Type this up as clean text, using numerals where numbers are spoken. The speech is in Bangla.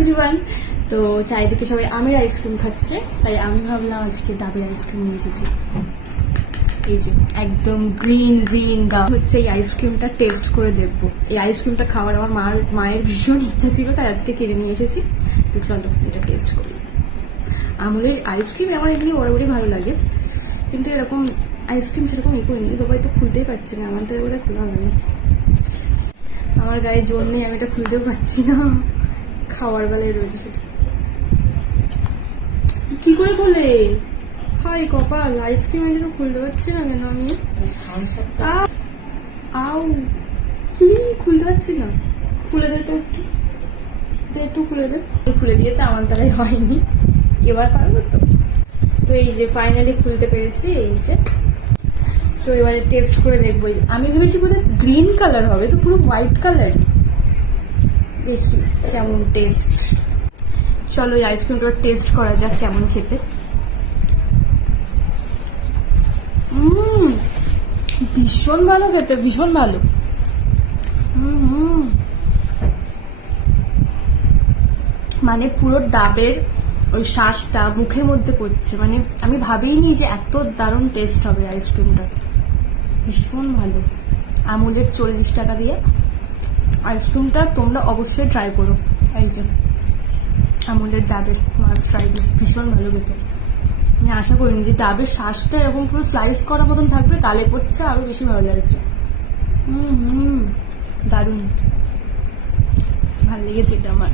এভরিওয়ান। তো চারিদিকে সবাই আমের আইসক্রিম খাচ্ছে, তাই আমি ভাবলাম আজকে ডাবের আইসক্রিম নিয়ে এসেছি। এই যে একদম গ্রিন গ্রিন গা হচ্ছে, এই আইসক্রিমটা টেস্ট করে দেখবো। এই আইসক্রিমটা খাওয়ার আমার মায়ের ভীষণ ইচ্ছা ছিল, তাই আজকে কিনে নিয়ে এসেছি। তো চলো এটা টেস্ট করি। আমুলের আইসক্রিম আমার এমনি বরাবরই ভালো লাগে, কিন্তু এরকম আইসক্রিম সেরকম ই করিনি। সবাই তো খুলতেই পারছে না, আমার তো বোধহয় খোলা হবে না। আমার গায়ে জোর নেই, আমি এটা খুলতেও পারছি না, খাওয়ার বেলায় রয়েছে। কি করে খোলে? হাই কপাল, আইসক্রিম এনে তো খুলতে পারছি না কেন আমি? আউ, খুলতে পারছি না। খুলে দে তো একটু, একটু খুলে দে। খুলে দিয়েছে, আমার দ্বারাই হয়নি। এবার পারবো তো? তো এই যে ফাইনালি খুলতে পেরেছি। এই যে, তো এবারে টেস্ট করে দেখবো। আমি ভেবেছি বোধহয় গ্রিন কালার হবে, তো পুরো হোয়াইট কালার। দেখি কেমন টেস্ট। চলো এই আইসক্রিমটা টেস্ট করা যাক কেমন খেতে। ভীষণ ভালো খেতে, ভীষণ ভালো। মানে পুরো ডাবের ওই শ্বাসটা মুখের মধ্যে পড়ছে। মানে আমি ভাবিনি যে এত দারুণ টেস্ট হবে আইসক্রিমটা। ভীষণ ভালো। আমুলের 40 টাকা দিয়ে আইসক্রিমটা তোমরা অবশ্যই ট্রাই করো। এই যে আমুলের ডাবের মাস্ট ট্রাই দিস, ভীষণ ভালো খেতে। আমি আশা করিনি যে ডাবের শ্বাসটা এরকম পুরো স্লাইস করা মতন থাকবে, গালে পড়ছে, আরো বেশি ভালো লাগছে। দারুণ ভালো লেগেছে এটা আমার।